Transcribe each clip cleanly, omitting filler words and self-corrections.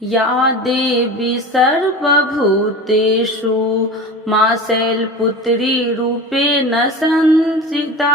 या देवी सर्वभूतेषु मा शैलपुत्री रूपेण संस्थिता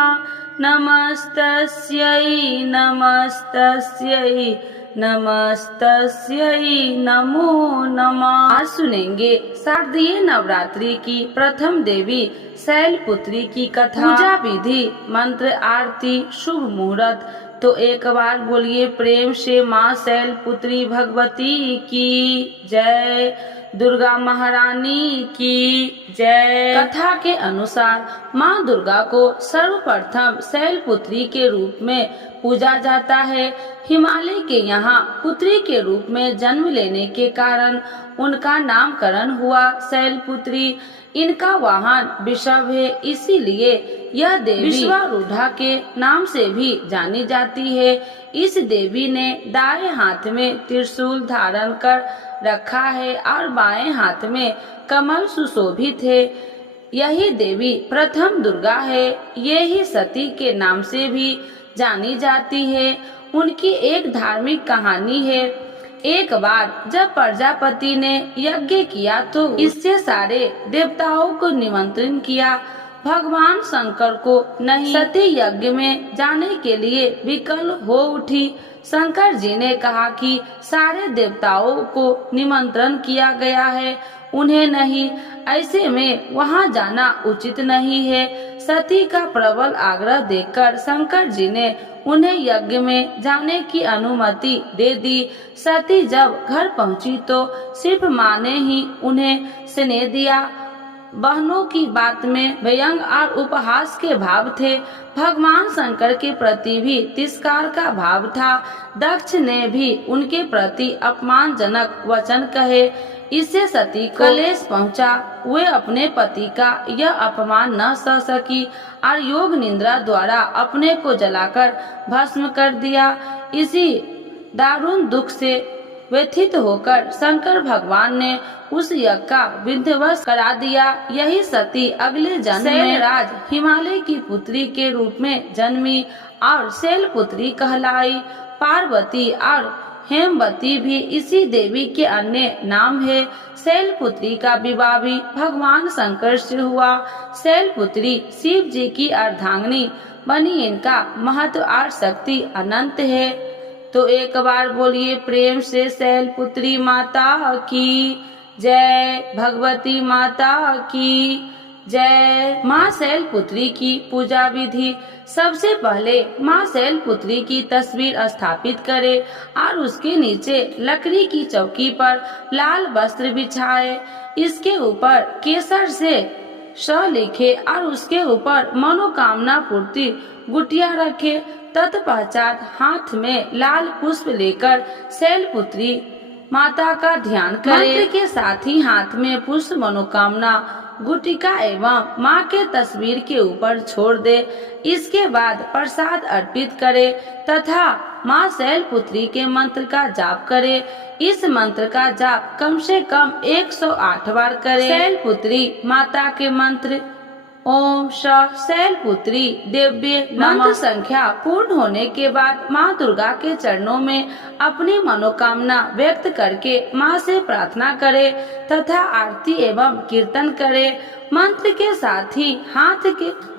नमस्तस्यै नमस्तस्यै नमस्तस्यै नमो नमः। आज सुनेंगे शारदीय नवरात्रि की प्रथम देवी शैलपुत्री की कथा। पूजा विधि, मंत्र, आरती, शुभ मुहूर्त। तो एक बार बोलिए प्रेम से माँ शैलपुत्री भगवती की जय, दुर्गा महारानी की जय। कथा के अनुसार माँ दुर्गा को सर्वप्रथम शैलपुत्री के रूप में पूजा जाता है। हिमालय के यहाँ पुत्री के रूप में जन्म लेने के कारण उनका नामकरण हुआ शैलपुत्री। इनका वाहन वृषभ है, इसीलिए यह देवी विश्वारूढ़ा के नाम से भी जानी जाती है। इस देवी ने दाएं हाथ में त्रिशूल धारण कर रखा है और बाएं हाथ में कमल सुशोभित है। यही देवी प्रथम दुर्गा है। ये ही सती के नाम से भी जानी जाती है। उनकी एक धार्मिक कहानी है। एक बार जब प्रजापति ने यज्ञ किया तो इससे सारे देवताओं को निमंत्रण किया, भगवान शंकर को नहीं। सती यज्ञ में जाने के लिए विकल हो उठी। शंकर जी ने कहा कि सारे देवताओं को निमंत्रण किया गया है, उन्हें नहीं, ऐसे में वहां जाना उचित नहीं है। सती का प्रबल आग्रह देखकर शंकर जी ने उन्हें यज्ञ में जाने की अनुमति दे दी। सती जब घर पहुंची तो सिर्फ माँ ने ही उन्हें स्नेह दिया। बहनों की बात में व्यंग और उपहास के भाव थे। भगवान शंकर के प्रति भी तिरस्कार का भाव था। दक्ष ने भी उनके प्रति अपमानजनक वचन कहे। इससे सती को क्लेश पहुंचा। वे अपने पति का यह अपमान न सह सकी और योग निद्रा द्वारा अपने को जलाकर भस्म कर दिया। इसी दारुण दुख से व्यथित होकर शंकर भगवान ने उस यज्ञ का विध्वंस करा दिया। यही सती अगले जन्म में राज हिमालय की पुत्री के रूप में जन्मी और शैलपुत्री कहलाई। पार्वती और हेमवती भी इसी देवी के अन्य नाम है। शैलपुत्री का विवाह भी भगवान शंकर से हुआ। शैलपुत्री शिव जी की अर्धांगिनी बनी। इनका महत्व और शक्ति अनंत है। तो एक बार बोलिए प्रेम से शैलपुत्री माता की जय, भगवती माता की जय। माँ शैलपुत्री की पूजा विधि। सबसे पहले माँ शैलपुत्री की तस्वीर स्थापित करें और उसके नीचे लकड़ी की चौकी पर लाल वस्त्र बिछाए। इसके ऊपर केसर से स लिखे और उसके ऊपर मनोकामना पूर्ति गुटिया रखे। तत्पश्चात हाथ में लाल पुष्प लेकर शैलपुत्री माता का ध्यान करें। मंत्र के साथ ही हाथ में पुष्प मनोकामना गुटिका एवं माँ के तस्वीर के ऊपर छोड़ दे। इसके बाद प्रसाद अर्पित करे तथा माँ शैलपुत्री के मंत्र का जाप करे। इस मंत्र का जाप कम से कम 108 बार करे। शैलपुत्री माता के मंत्र ओम शैलपुत्री देव्ये मंत्र संख्या पूर्ण होने के बाद माँ दुर्गा के चरणों में अपनी मनोकामना व्यक्त करके माँ से प्रार्थना करे तथा आरती एवं कीर्तन करे। मंत्र के साथ ही हाथ के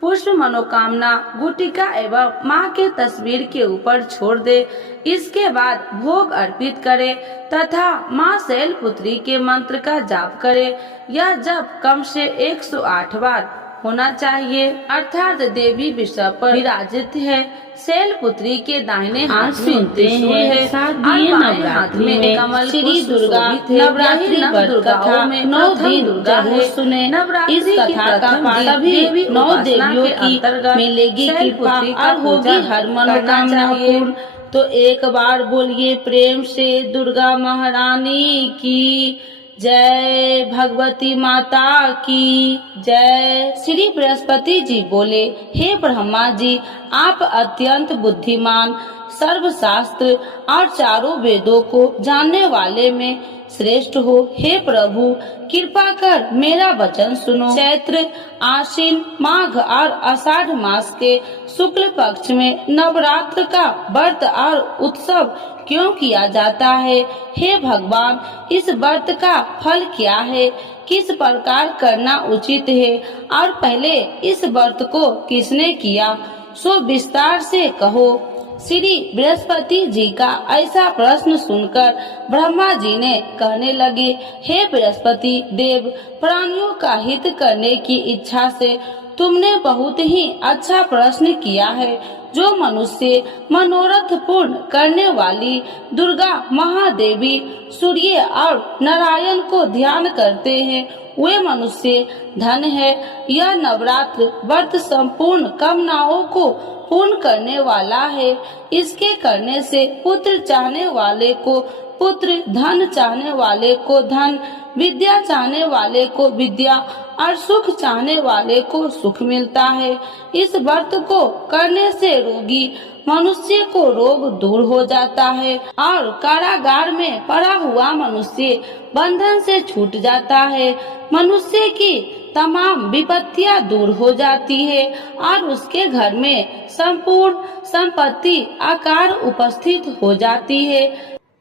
पुष्प मनोकामना गुटिका एवं माँ के तस्वीर के ऊपर छोड़ दे। इसके बाद भोग अर्पित करे तथा माँ शैलपुत्री के मंत्र का जाप करे। यह जप कम से 108 बार होना चाहिए। अर्थात देवी वृषभ पर विराजित है। शैलपुत्री के दाहिने हाथ में त्रिशूल है और बाएं हाथ में कमल श्री दुर्गा नवरात्रि दुर्गाओं में 9 दिन दुर्गा है। सुने इस कथा का पाठ सभी 9 देवियों की मिलेगी कृपा और होगी हर मनोकामना पूर्ण। तो एक बार बोलिए प्रेम से दुर्गा महारानी की जय, भगवती माता की जय। श्री बृहस्पति जी बोले, हे ब्रह्मा जी, आप अत्यंत बुद्धिमान सर्वशास्त्र और चारों वेदों को जानने वाले में श्रेष्ठ हो। हे प्रभु, कृपा कर मेरा वचन सुनो। चैत्र, आश्विन, माघ और आषाढ़ मास के शुक्ल पक्ष में नवरात्र का व्रत और उत्सव क्यों किया जाता है? हे भगवान, इस व्रत का फल क्या है? किस प्रकार करना उचित है? और पहले इस व्रत को किसने किया, सो विस्तार से कहो। श्री बृहस्पति जी का ऐसा प्रश्न सुनकर ब्रह्मा जी ने कहने लगे, हे बृहस्पति देव, प्राणियों का हित करने की इच्छा से तुमने बहुत ही अच्छा प्रश्न किया है। जो मनुष्य मनोरथ पूर्ण करने वाली दुर्गा महादेवी, सूर्य और नारायण को ध्यान करते हैं, वे मनुष्य धन है। यह नवरात्र व्रत संपूर्ण कामनाओं को पूर्ण करने वाला है। इसके करने से पुत्र चाहने वाले को पुत्र, धन चाहने वाले को धन, विद्या चाहने वाले को विद्या और सुख चाहने वाले को सुख मिलता है। इस व्रत को करने से रोगी मनुष्य को रोग दूर हो जाता है और कारागार में पड़ा हुआ मनुष्य बंधन से छूट जाता है। मनुष्य की तमाम विपत्तियां दूर हो जाती है और उसके घर में संपूर्ण संपत्ति आकार उपस्थित हो जाती है।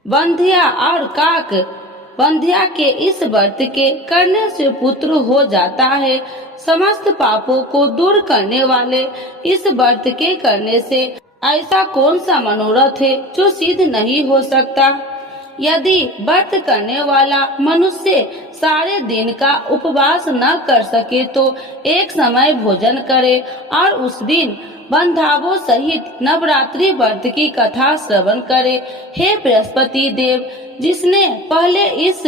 बंधिया और काक बंधिया के इस व्रत के करने से पुत्र हो जाता है। समस्त पापों को दूर करने वाले इस व्रत के करने से ऐसा कौन सा मनोरथ है जो सिद्ध नहीं हो सकता? यदि व्रत करने वाला मनुष्य सारे दिन का उपवास न कर सके तो एक समय भोजन करे और उस दिन बंधावों सहित नवरात्रि व्रत की कथा श्रवण करे। हे बृहस्पति देव, जिसने पहले इस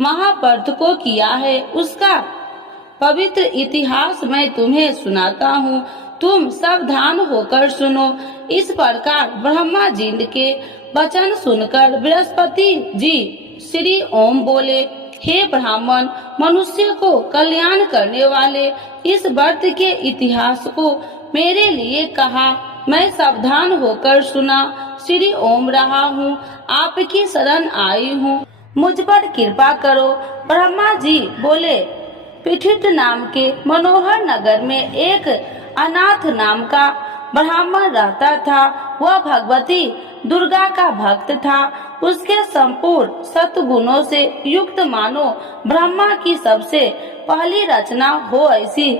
महाव्रत को किया है, उसका पवित्र इतिहास मैं तुम्हें सुनाता हूँ। तुम सावधान होकर सुनो। इस प्रकार ब्रह्मा जी के वचन सुनकर बृहस्पति जी श्री ओम बोले, हे ब्राह्मण, मनुष्य को कल्याण करने वाले इस व्रत के इतिहास को मेरे लिए कहा। मैं सावधान होकर सुना। श्री ओम रहा हूँ, आपकी शरण आई हूँ, मुझ पर कृपा करो। ब्रह्मा जी बोले, पीठित नाम के मनोहर नगर में एक अनाथ नाम का ब्राह्मण रहता था। वह भगवती दुर्गा का भक्त था। उसके संपूर्ण सत्गुणों से युक्त मानो ब्रह्मा की सबसे पहली रचना हो ऐसी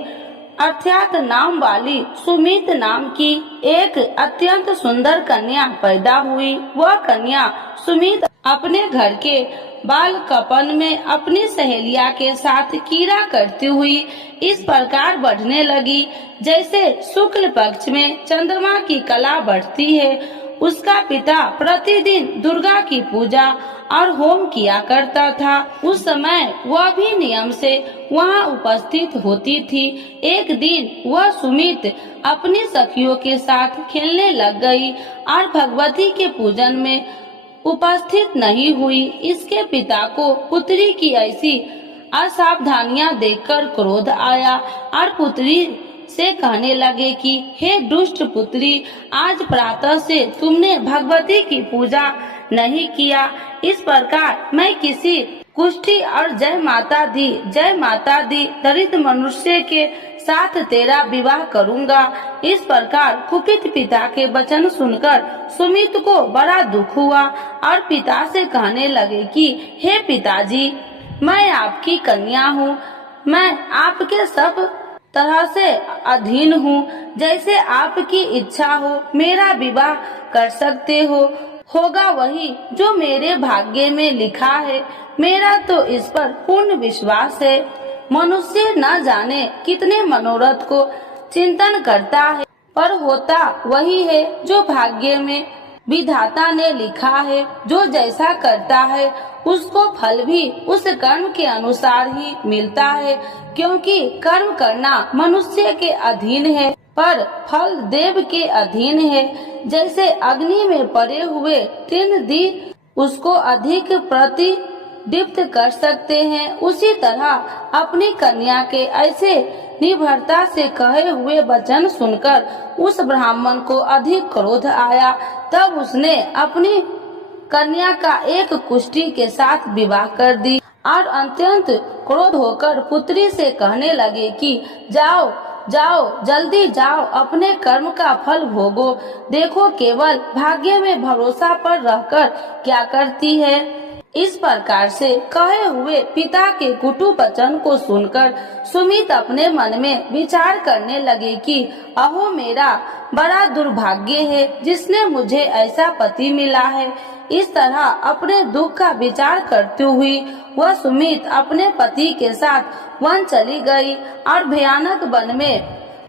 अर्थात नाम वाली सुमित नाम की एक अत्यंत सुंदर कन्या पैदा हुई। वह कन्या सुमित अपने घर के बालकपन में अपनी सहेलिया के साथ कीड़ा करती हुई इस प्रकार बढ़ने लगी जैसे शुक्ल पक्ष में चंद्रमा की कला बढ़ती है। उसका पिता प्रतिदिन दुर्गा की पूजा और होम किया करता था। उस समय वह भी नियम से वहाँ उपस्थित होती थी। एक दिन वह सुमित अपनी सखियों के साथ खेलने लग गई और भगवती के पूजन में उपस्थित नहीं हुई। इसके पिता को पुत्री की ऐसी असावधानियां देखकर क्रोध आया और पुत्री से कहने लगे कि हे दुष्ट पुत्री, आज प्रातः से तुमने भगवती की पूजा नहीं किया। इस प्रकार मैं किसी कुष्ठी और जय माता दी दरिद्र मनुष्य के साथ तेरा विवाह करूंगा। इस प्रकार कुपित पिता के वचन सुनकर सुमित को बड़ा दुख हुआ और पिता से कहने लगे कि हे पिताजी, मैं आपकी कन्या हूँ, मैं आपके सब तरह से अधीन हूँ। जैसे आपकी इच्छा हो मेरा विवाह कर सकते हो। होगा वही जो मेरे भाग्य में लिखा है। मेरा तो इस पर पूर्ण विश्वास है। मनुष्य न जाने कितने मनोरथ को चिंतन करता है, पर होता वही है जो भाग्य में विधाता ने लिखा है। जो जैसा करता है उसको फल भी उस कर्म के अनुसार ही मिलता है, क्योंकि कर्म करना मनुष्य के अधीन है पर फल देव के अधीन है। जैसे अग्नि में पड़े हुए तीन दी उसको अधिक प्रतिदीप्त कर सकते हैं, उसी तरह अपनी कन्या के ऐसे निर्भरता से कहे हुए वचन सुनकर उस ब्राह्मण को अधिक क्रोध आया। तब उसने अपनी कन्या का एक कुष्ठी के साथ विवाह कर दी और अत्यंत क्रोध होकर पुत्री से कहने लगे कि जाओ जाओ, जल्दी जाओ, अपने कर्म का फल भोगो। देखो केवल भाग्य में भरोसा पर रहकर क्या करती है। इस प्रकार से कहे हुए पिता के कुटु वचन को सुनकर सुमित अपने मन में विचार करने लगे कि अहो, मेरा बड़ा दुर्भाग्य है जिसने मुझे ऐसा पति मिला है। इस तरह अपने दुख का विचार करती हुई वह सुमित अपने पति के साथ वन चली गई और भयानक वन में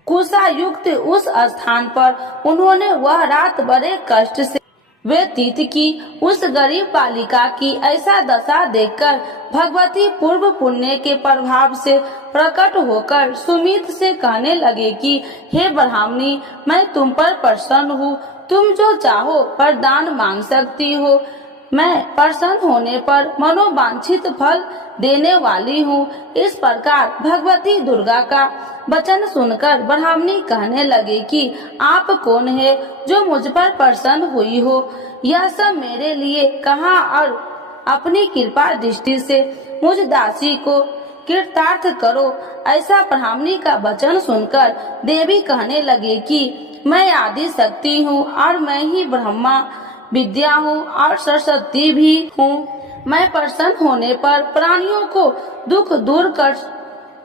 कुशा युक्त उस स्थान पर उन्होंने वह रात बड़े कष्ट से व्यतीत की। उस गरीब बालिका की ऐसा दशा देखकर भगवती पूर्व पुण्य के प्रभाव से प्रकट होकर सुमित से कहने लगे कि हे ब्राह्मणी, मैं तुम पर प्रसन्न हूँ, तुम जो चाहो वरदान मांग सकती हो। मैं प्रसन्न होने पर मनोवांछित फल देने वाली हूँ। इस प्रकार भगवती दुर्गा का वचन सुनकर ब्राह्मणी कहने लगे कि आप कौन है जो मुझ पर प्रसन्न हुई हो। यह सब मेरे लिए कहा और अपनी कृपा दृष्टि से मुझ दासी को कृतार्थ करो। ऐसा ब्राह्मणी का वचन सुनकर देवी कहने लगे कि मैं आदि शक्ति हूँ और मैं ही ब्रह्मा विद्या हूँ और सरस्वती भी हूँ। मैं प्रसन्न होने पर प्राणियों को दुख दूर कर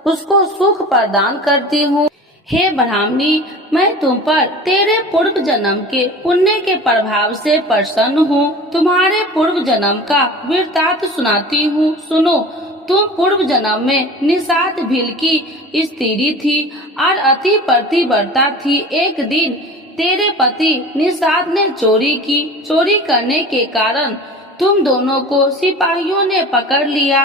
उसको सुख प्रदान करती हूँ। हे ब्राह्मणी, मैं तुम पर तेरे पूर्व जन्म के पुण्य के प्रभाव से प्रसन्न हूँ। तुम्हारे पूर्व जन्म का वृत्तांत सुनाती हूँ, सुनो। तुम पूर्व जन्म में निषाद भील की स्त्री थी और अति पतिव्रता थी। एक दिन तेरे पति निषाद ने चोरी की। चोरी करने के कारण तुम दोनों को सिपाहियों ने पकड़ लिया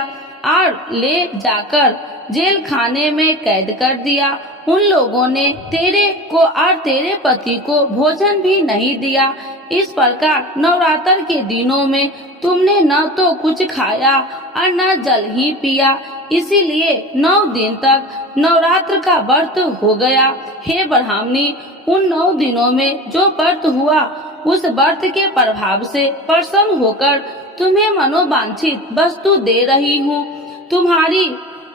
और ले जाकर जेल खाने में कैद कर दिया। उन लोगों ने तेरे को और तेरे पति को भोजन भी नहीं दिया। इस प्रकार नवरात्र के दिनों में तुमने न तो कुछ खाया और न जल ही पिया, इसीलिए 9 दिन तक नवरात्र का व्रत हो गया। हे ब्राह्मणी, उन 9 दिनों में जो व्रत हुआ उस व्रत के प्रभाव से प्रसन्न होकर तुम्हें मनोवांछित वस्तु दे रही हूँ। तुम्हारी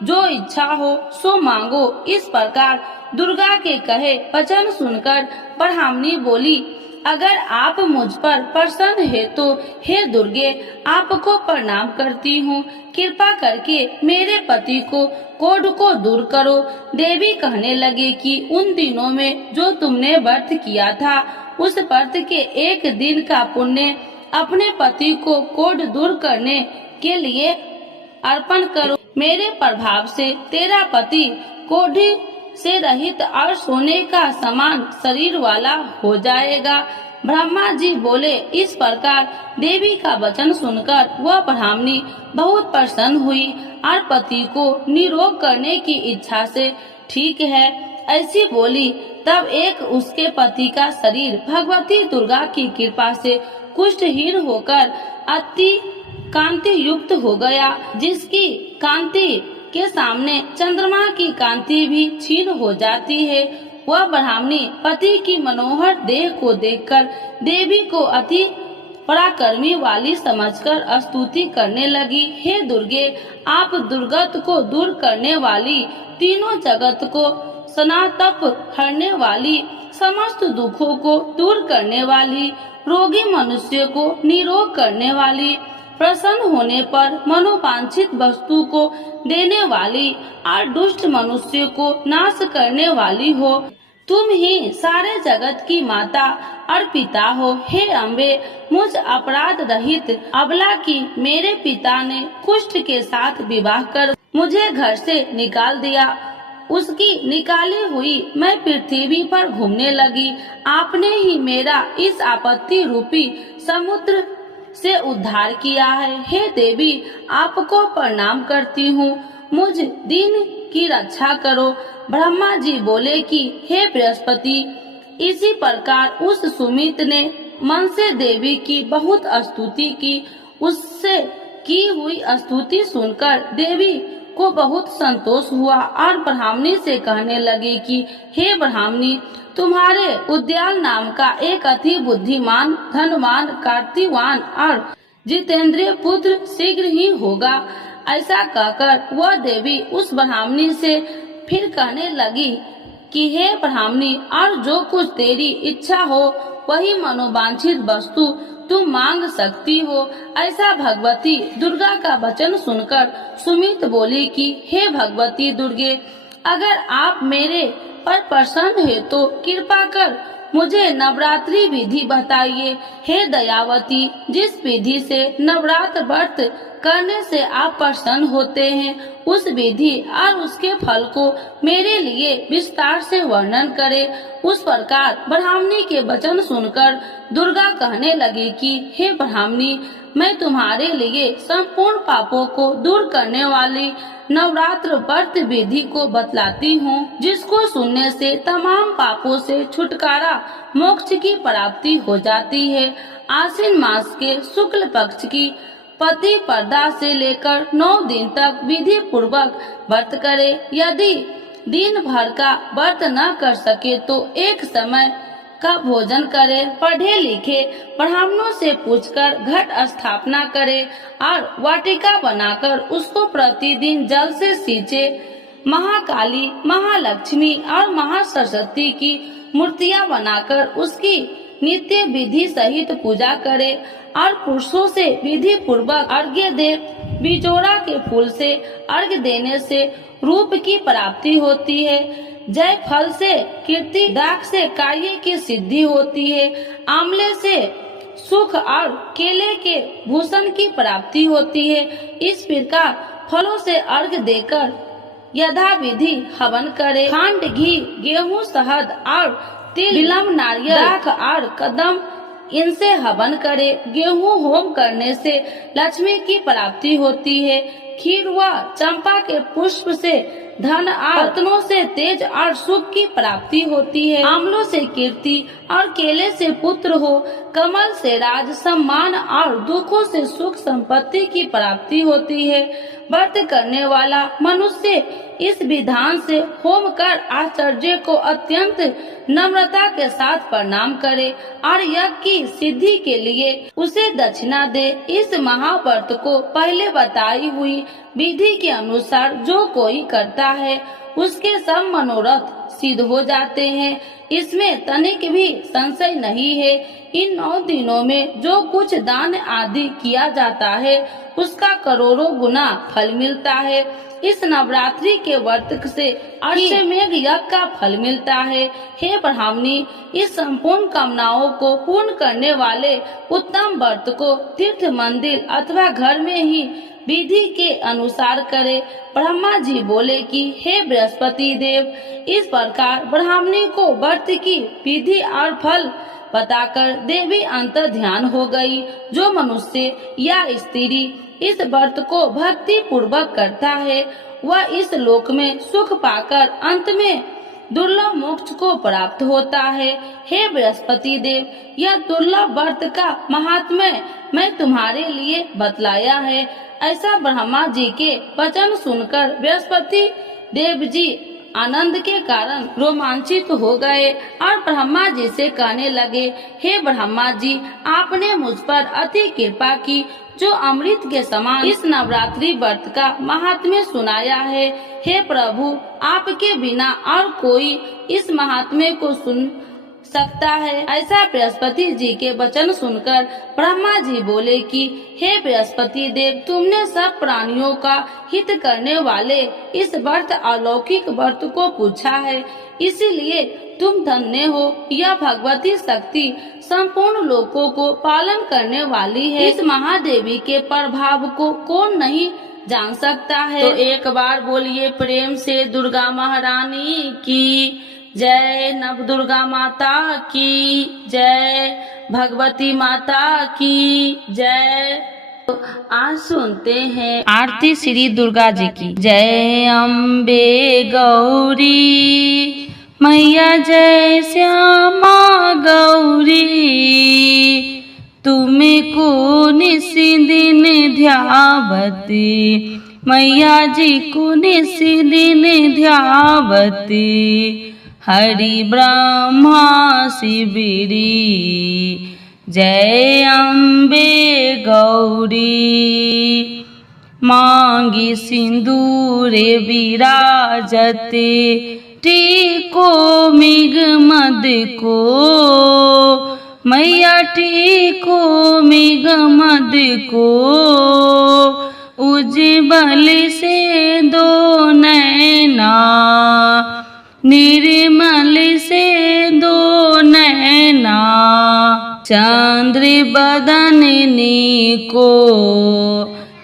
जो इच्छा हो सो मांगो। इस प्रकार दुर्गा के कहे वचन सुनकर ब्राह्मणी बोली, अगर आप मुझ पर प्रसन्न है तो हे दुर्गे, आपको प्रणाम करती हूँ। कृपा करके मेरे पति को कोढ़ को दूर करो। देवी कहने लगे कि उन दिनों में जो तुमने व्रत किया था उस व्रत के एक दिन का पुण्य अपने पति को कोढ़ दूर करने के लिए अर्पण करो। मेरे प्रभाव से तेरा पति कोढ़ी से रहित और सोने का समान शरीर वाला हो जाएगा। ब्रह्मा जी बोले। इस प्रकार देवी का वचन सुनकर वह ब्राह्मणी बहुत प्रसन्न हुई और पति को निरोग करने की इच्छा से ठीक है ऐसी बोली। तब एक उसके पति का शरीर भगवती दुर्गा की कृपा से कुष्ठहीन होकर अति कांति युक्त हो गया, जिसकी कांति के सामने चंद्रमा की कांति भी क्षीण हो जाती है। वह ब्राह्मणी पति की मनोहर देह को देखकर देवी को अति पराक्रमी वाली समझकर स्तुति करने लगी। हे दुर्गे, आप दुर्गत को दूर करने वाली, तीनों जगत को सनातप हरने वाली, समस्त दुखों को दूर करने वाली, रोगी मनुष्य को निरोग करने वाली, प्रसन्न होने पर मनोवांछित वस्तु को देने वाली और दुष्ट मनुष्य को नाश करने वाली हो। तुम ही सारे जगत की माता और पिता हो। हे अम्बे, मुझ अपराध रहित अबला की मेरे पिता ने कुष्ठ के साथ विवाह कर मुझे घर से निकाल दिया। उसकी निकाली हुई मैं पृथ्वी पर घूमने लगी। आपने ही मेरा इस आपत्ति रूपी समुद्र से उद्धार किया है। हे देवी, आपको प्रणाम करती हूँ, मुझ दिन की रक्षा करो। ब्रह्मा जी बोले कि हे बृहस्पति, इसी प्रकार उस सुमित ने मन से देवी की बहुत स्तुति की। उससे की हुई स्तुति सुनकर देवी को बहुत संतोष हुआ और ब्राह्मणी से कहने लगी कि हे ब्राह्मणी, तुम्हारे उद्याल नाम का एक अति बुद्धिमान, धनवान, कार्तिवान और जितेंद्रिय पुत्र शीघ्र ही होगा। ऐसा कहकर वह देवी उस ब्राह्मणी से फिर कहने लगी कि हे ब्राह्मणी, और जो कुछ तेरी इच्छा हो वही मनोवांछित वस्तु तुम मांग सकती हो। ऐसा भगवती दुर्गा का वचन सुनकर सुमित बोली कि हे भगवती दुर्गे, अगर आप मेरे पर प्रसन्न है तो कृपा कर मुझे नवरात्रि विधि बताइए। हे दयावती, जिस विधि से नवरात्र व्रत करने से आप प्रसन्न होते हैं, उस विधि और उसके फल को मेरे लिए विस्तार से वर्णन करें। उस प्रकार ब्राह्मणी के वचन सुनकर दुर्गा कहने लगी कि हे ब्राह्मणी, मैं तुम्हारे लिए संपूर्ण पापों को दूर करने वाली नवरात्र व्रत विधि को बतलाती हूँ, जिसको सुनने से तमाम पापों से छुटकारा, मोक्ष की प्राप्ति हो जाती है। आश्विन मास के शुक्ल पक्ष की प्रतिपदा से लेकर 9 दिन तक विधि पूर्वक व्रत करे। यदि दिन भर का व्रत न कर सके तो एक समय का भोजन करे। पढ़े लिखे ब्राह्मणों से पूछकर घट स्थापना करे और वाटिका बनाकर उसको प्रतिदिन जल से सींचे। महाकाली, महालक्ष्मी और महासरस्वती की मूर्तियां बनाकर उसकी नित्य विधि सहित पूजा करे और पुरुषों से विधि पूर्वक अर्घ्य दे। बिजोड़ा के फूल से अर्घ्य देने से रूप की प्राप्ति होती है। जय फल से कीर्ति, दाख से कार्य की सिद्धि होती है। आंवले से सुख और केले के भूषण की प्राप्ति होती है। इस प्रकार फलों से अर्घ्य देकर यथा विधि हवन करे। खंड, घी, गेहूं, शहद और तिल, बिल्व, नारियल, दाख और कदम, इनसे हवन करे। गेहूं होम करने से लक्ष्मी की प्राप्ति होती है। खीर व चंपा के पुष्प से धन और रत्नों से तेज और सुख की प्राप्ति होती है। आंवलों से कीर्ति और केले से पुत्र हो। कमल से राज, सम्मान और दुखों से सुख संपत्ति की प्राप्ति होती है। व्रत करने वाला मनुष्य इस विधान से होम कर आचार्य को अत्यंत नम्रता के साथ प्रणाम करे और यज्ञ की सिद्धि के लिए उसे दक्षिणा दे। इस महाव्रत को पहले बताई हुई विधि के अनुसार जो कोई करता है उसके सब मनोरथ सिद्ध हो जाते हैं। इसमें तनिक भी संशय नहीं है। इन 9 दिनों में जो कुछ दान आदि किया जाता है उसका करोड़ों गुना फल मिलता है। इस नवरात्रि के व्रत से अश्वमेध यज्ञ का फल मिलता है। हे ब्राह्मणी, इस संपूर्ण कामनाओं को पूर्ण करने वाले उत्तम व्रत को तीर्थ, मंदिर अथवा घर में ही विधि के अनुसार करे। ब्रह्मा जी बोले कि हे बृहस्पति देव, इस प्रकार ब्राह्मणी को व्रत की विधि और फल बताकर देवी अंतर ध्यान हो गई। जो मनुष्य या स्त्री इस व्रत को भक्ति पूर्वक करता है वह इस लोक में सुख पाकर अंत में दुर्लभ मोक्ष को प्राप्त होता है। हे बृहस्पति देव, यह दुर्लभ व्रत का महात्म्य मैं तुम्हारे लिए बतलाया है। ऐसा ब्रह्मा जी के वचन सुनकर बृहस्पति देव जी आनंद के कारण रोमांचित हो गए और ब्रह्मा जी से कहने लगे, हे ब्रह्मा जी, आपने मुझ पर अति कृपा की जो अमृत के समान इस नवरात्रि व्रत का महात्म्य सुनाया है। हे प्रभु, आपके बिना और कोई इस महात्म्य को सुन सकता है। ऐसा बृहस्पति जी के वचन सुनकर ब्रह्मा जी बोले कि हे बृहस्पति देव, तुमने सब प्राणियों का हित करने वाले इस व्रत अलौकिक व्रत को पूछा है, इसीलिए तुम धन्य हो। यह भगवती शक्ति संपूर्ण लोकों को पालन करने वाली है। इस महादेवी के प्रभाव को कौन नहीं जान सकता है। तो एक बार बोलिए प्रेम से दुर्गा महारानी की जय, नव दुर्गा माता की जय, भगवती माता की जय। तो आज सुनते हैं आरती श्री दुर्गा जी की। जय अम्बे गौरी मैया, जय श्यामा गौरी, तुम्हें को निस दिन ध्यावती मैया जी को निस दिन ध्यावती हरि ब्रह्मा शिविरी जय अम्बे गौरी मांगी सिंदूरे विराजते टीको मिग मद को मैया टीको मिग मद को उज्ज्वल से दो नैना निर्मल से दो नैना चंद्र बदननी को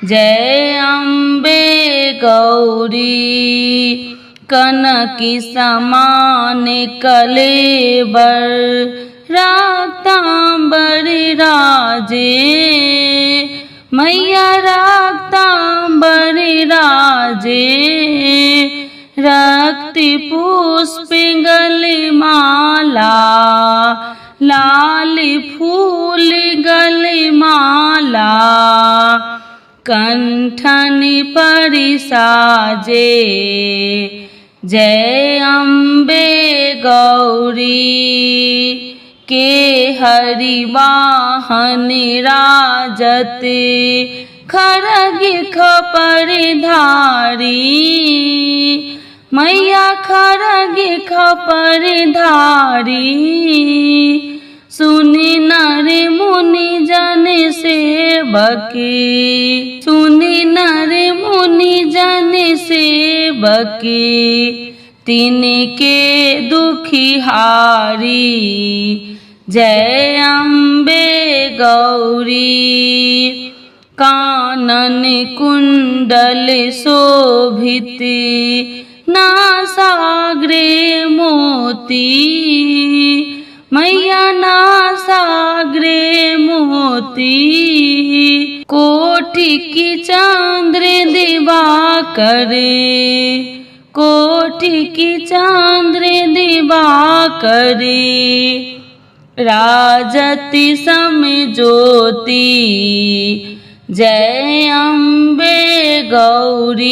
जय अम्बे गौरी कनक समान कलेबर राक्तांबर राजे मैया राक्तांबर राजे रक्त पुष्प गले माला लाल फूल गले माला कंठन पर साजे जय अम्बे गौरी के हरि वाहन राजते खरग खपर धारी मैया खरग खपर धारी सुनि नर मुनि जन सेवकी सुनि नर मुनि जन सेवकी तिनके दुखिहारी जय अम्बे गौरी कानन कुंडल शोभित नासाग्रे मोती मैया नासाग्रे मोती कोटि की चंद्र दिवाकर कोटि की चंद्र दिवाकर राजति सम ज्योति जय अम्बे गौरी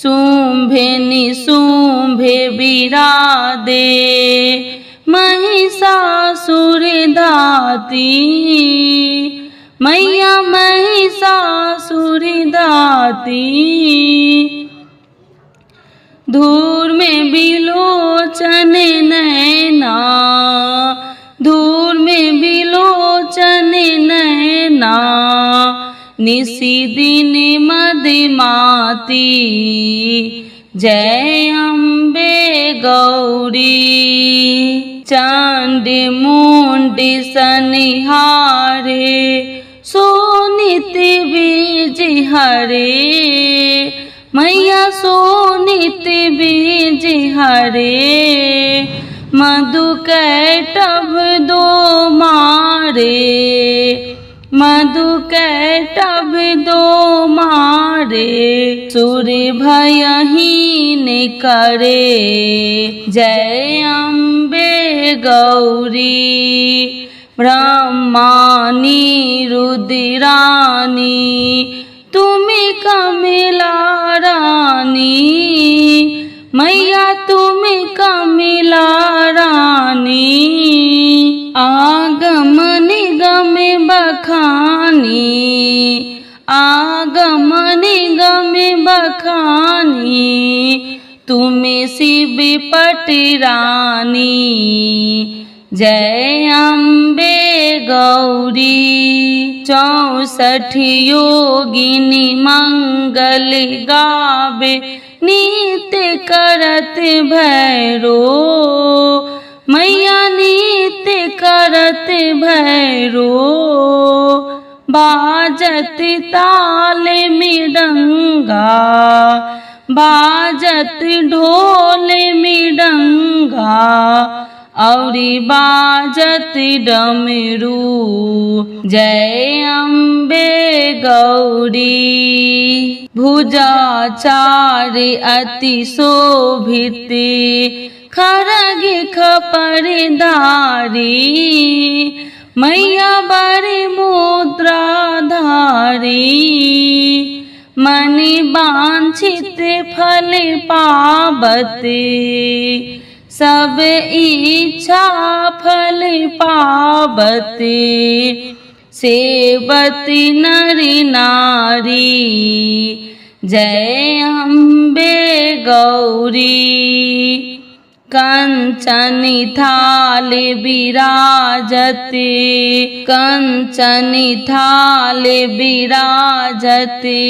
शुंभे निशुंभे विरादे महिषासुर धाती मैया महिषासुर धाती धूर में बिलोचन नैना धूर में बिलोचन नैना निसी दिन मदमाती जय अम्बे गौरी चांद मुंड सनिहारे सोनित बीज हरे मैया सोनित बीज हरे मधु कैटभ दो मारे मधु कैटभ दो मारे सूर्य भयहीन करे जय अम्बे गौरी ब्रह्मानी रुद्रानी तुम्हें कमला रानी मैया तुम्हें कमला रानी आगम निगम बखानी आगम निगम बखानी तुम्हें शिव पटरानी जय अम्बे गौरी 64 योगिनी मंगल गावे नित्य करत भैरो मैया नित्य करत भैरो बाजत ताल मृदंगा बाजत ढोल मृदंगा औरी बाजत डमरू जय अम्बे गौरी भुजाचार अति शोभित खरग खपर धारी मैया बड़े मुद्रा धारी मनि वांछित फल पावते, सब इच्छा फल पावते। सेवती नरि नारी, जय अम्बे गौरी। कंचन थाल विराजते, कंचन थाल विराजते।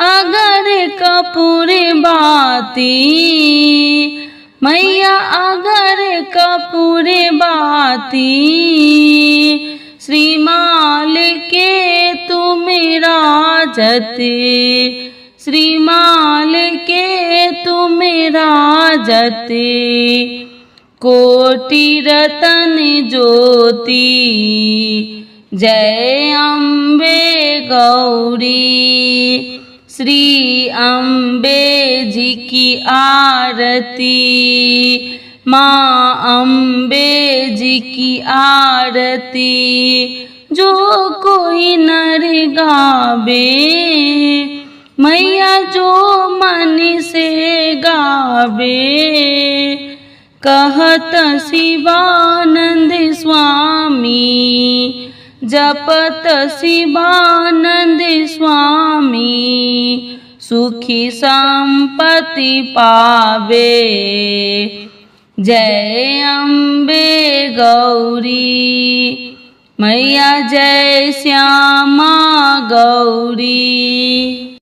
अगर कपूर बाती, मैया अगर कपूर बाती। श्रीमाल के तुम राजते, श्रीमाल के तुम राजते। कोटि रतन ज्योति, जय अम्बे गौरी। श्री अम्बे जी की आरती, माँ अम्बे जी की आरती। जो कोई नर गावे, मैया जो मन से गावे। कहत शिवानंद स्वामी, जपत शिवानंद स्वामी। सुखी संपत्ति पावे, जय अम्बे गौरी। मैया जय श्यामा गौरी।